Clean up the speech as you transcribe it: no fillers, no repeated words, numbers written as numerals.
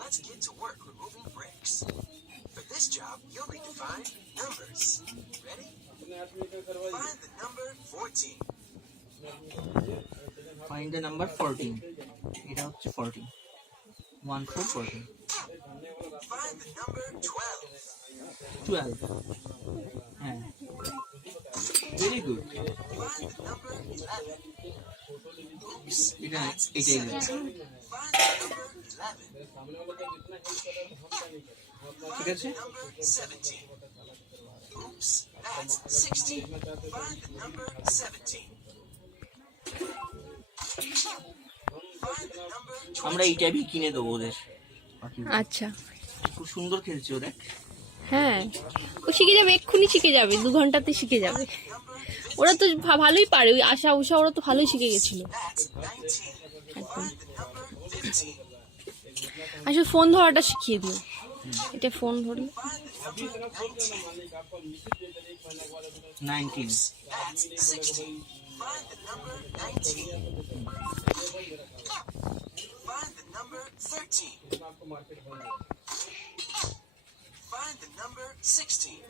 Let's get to work removing bricks. For this job, you'll need to find numbers. Ready? Find the number 14. Find the number 14. এটা হচ্ছে 14. 1 4 14. Find the number 12. 12. হ্যাঁ, very good. Find the number 11. Oops, এটা that's এটাই 17. হচ্ছে। Find the number 11. ঠিক Find আছে, the number 17. Oops, that's 16. Find the number 17. Find the number আমরা 20. এই টাইপই কিনে দেবো ওদের। আচ্ছা, খুব সুন্দর খেলছে ও, দেখ। হ্যাঁ ও শিখে যাবে, এক্ষুনি শিখে যাবে, 2 ঘন্টাতে শিখে যাবে। Number ওরা তো ভালোই পারে, ওই আশা উষা ওরা তো ভালোই শিখে গেছিল। that's 19. Find the number 15. আসলে ফোন ধরাটা শিখিয়ে দিও, এটা ফোন ধরলে। Find the number 19. 19. That's 16. Find the number 19. Find the number 13. Find the number 16.